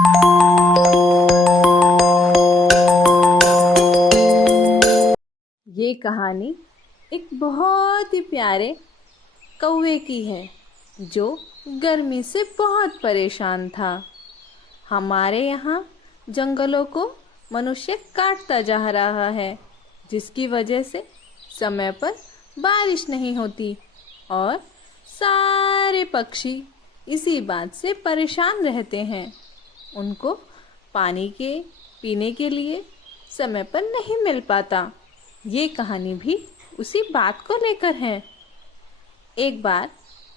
ये कहानी एक बहुत ही प्यारे कौवे की है जो गर्मी से बहुत परेशान था। हमारे यहाँ जंगलों को मनुष्य काटता जा रहा है, जिसकी वजह से समय पर बारिश नहीं होती और सारे पक्षी इसी बात से परेशान रहते हैं। उनको पानी के पीने के लिए समय पर नहीं मिल पाता। ये कहानी भी उसी बात को लेकर है। एक बार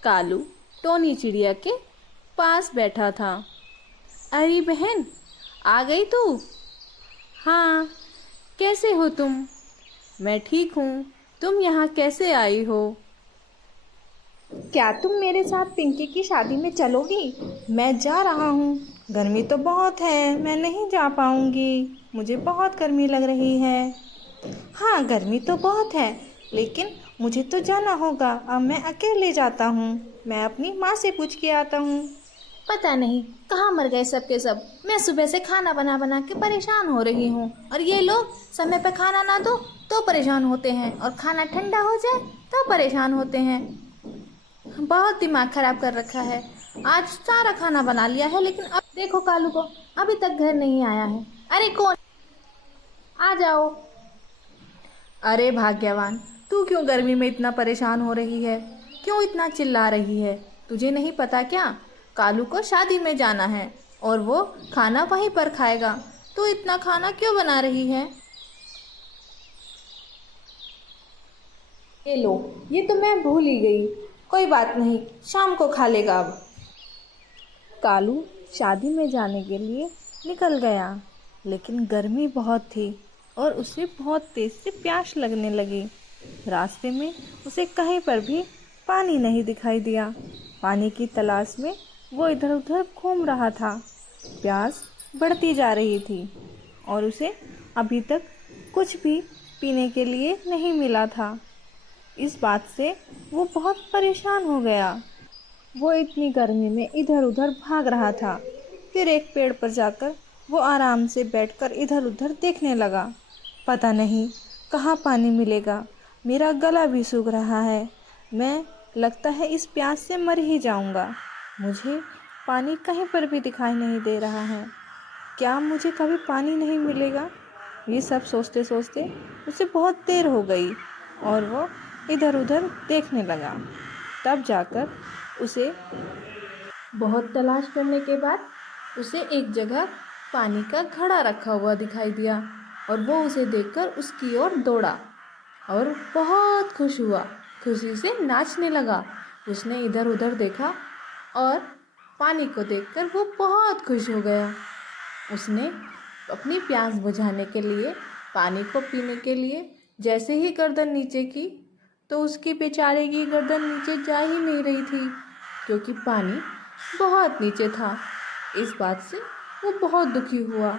कालू टोनी चिड़िया के पास बैठा था। अरे बहन, आ गई तू? हाँ, कैसे हो तुम? मैं ठीक हूँ। तुम यहाँ कैसे आई हो? क्या तुम मेरे साथ पिंकी की शादी में चलोगी? मैं जा रहा हूँ। गर्मी तो बहुत है, मैं नहीं जा पाऊँगी। मुझे बहुत गर्मी लग रही है। हाँ, गर्मी तो बहुत है, लेकिन मुझे तो जाना होगा। अब मैं अकेले जाता हूँ। मैं अपनी माँ से पूछ के आता हूँ। पता नहीं कहाँ मर गए सब के सब। मैं सुबह से खाना बना बना के परेशान हो रही हूँ और ये लोग समय पे खाना ना दो तो परेशान होते हैं और खाना ठंडा हो जाए तो परेशान होते हैं। बहुत दिमाग खराब कर रखा है। आज सारा खाना बना लिया है, लेकिन अब देखो कालू को अभी तक घर नहीं आया है। अरे कौन? आ जाओ। अरे भाग्यवान, तू क्यों गर्मी में इतना परेशान हो रही है? क्यों इतना चिल्ला रही है? तुझे नहीं पता क्या? कालू को शादी में जाना है और वो खाना वहीं पर खाएगा। तू इतना खाना क्यों बना रही है? ये लो, ये तो मैं भूल ही गई। कोई बात नहीं, शाम को खा लेगा अब। कालू शादी में जाने के लिए निकल गया, लेकिन गर्मी बहुत थी और उसे बहुत तेज से प्यास लगने लगी। रास्ते में उसे कहीं पर भी पानी नहीं दिखाई दिया। पानी की तलाश में वो इधर उधर घूम रहा था। प्यास बढ़ती जा रही थी और उसे अभी तक कुछ भी पीने के लिए नहीं मिला था। इस बात से वो बहुत परेशान हो गया। वो इतनी गर्मी में इधर उधर भाग रहा था। फिर एक पेड़ पर जाकर वो आराम से बैठकर इधर उधर देखने लगा। पता नहीं कहाँ पानी मिलेगा। मेरा गला भी सूख रहा है। मैं लगता है इस प्यास से मर ही जाऊंगा। मुझे पानी कहीं पर भी दिखाई नहीं दे रहा है। क्या मुझे कभी पानी नहीं मिलेगा? ये सब सोचते सोचते उसे बहुत देर हो गई और वो इधर उधर देखने लगा। तब जाकर उसे बहुत तलाश करने के बाद उसे एक जगह पानी का घड़ा रखा हुआ दिखाई दिया और वो उसे देखकर उसकी ओर दौड़ा और बहुत खुश हुआ। खुशी से नाचने लगा। उसने इधर उधर देखा और पानी को देखकर वो बहुत खुश हो गया। उसने अपनी प्यास बुझाने के लिए, पानी को पीने के लिए जैसे ही गर्दन नीचे की तो उसकी बेचारे की गर्दन नीचे जा ही नहीं रही थी, क्योंकि पानी बहुत नीचे था। इस बात से वो बहुत दुखी हुआ।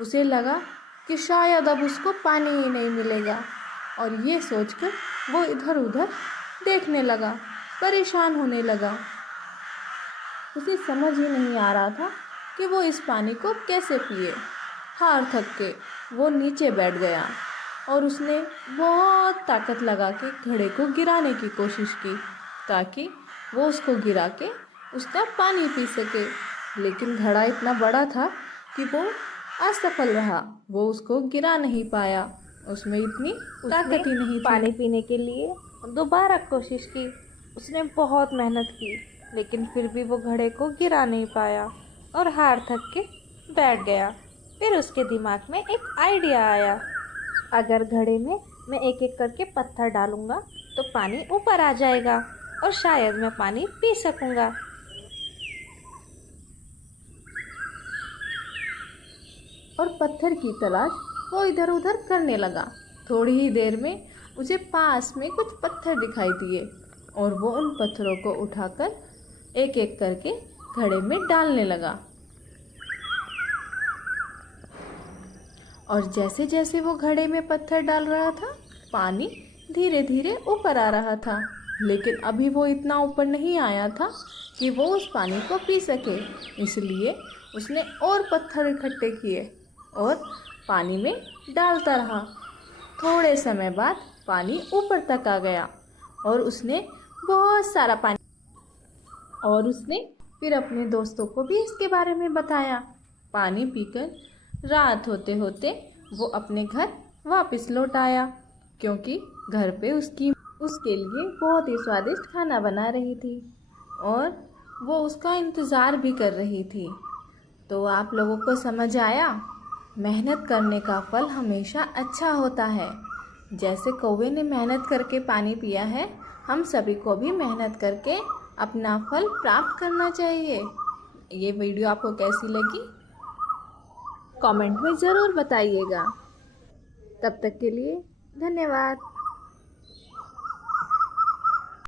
उसे लगा कि शायद अब उसको पानी ही नहीं मिलेगा और ये सोचकर वो इधर उधर देखने लगा, परेशान होने लगा। उसे समझ ही नहीं आ रहा था कि वो इस पानी को कैसे पिए। हार थक के वो नीचे बैठ गया और उसने बहुत ताकत लगा के घड़े को गिराने की कोशिश की ताकि वो उसको गिरा के उसका पानी पी सके। लेकिन घड़ा इतना बड़ा था कि वो असफल रहा। वो उसको गिरा नहीं पाया। उसमें इतनी ताकत ही नहीं थी। पानी पीने के लिए दोबारा कोशिश की। उसने बहुत मेहनत की, लेकिन फिर भी वो घड़े को गिरा नहीं पाया और हार थक के बैठ गया। फिर उसके दिमाग में एक आइडिया आया। अगर घड़े में मैं एक एक करके पत्थर डालूंगा तो पानी ऊपर आ जाएगा और शायद मैं पानी पी सकूंगा। और पत्थर की तलाश वो इधर उधर करने लगा। थोड़ी ही देर में उसे पास में कुछ पत्थर दिखाई दिए और वो उन पत्थरों को उठाकर एक एक करके घड़े में डालने लगा। और जैसे जैसे वो घड़े में पत्थर डाल रहा था, पानी धीरे धीरे ऊपर आ रहा था। लेकिन अभी वो इतना ऊपर नहीं आया था कि वो उस पानी को पी सके। इसलिए उसने और पत्थर इकट्ठे किए और पानी में डालता रहा। थोड़े समय बाद पानी ऊपर तक आ गया और उसने बहुत सारा पानी और उसने फिर अपने दोस्तों को भी इसके बारे में बताया। पानी पीकर रात होते होते वो अपने घर वापस लौट आया, क्योंकि घर पे उसके लिए बहुत ही स्वादिष्ट खाना बना रही थी और वो उसका इंतज़ार भी कर रही थी। तो आप लोगों को समझ आया, मेहनत करने का फल हमेशा अच्छा होता है। जैसे कौवे ने मेहनत करके पानी पिया है, हम सभी को भी मेहनत करके अपना फल प्राप्त करना चाहिए। ये वीडियो आपको कैसी लगी कमेंट में ज़रूर बताइएगा। तब तक के लिए धन्यवाद।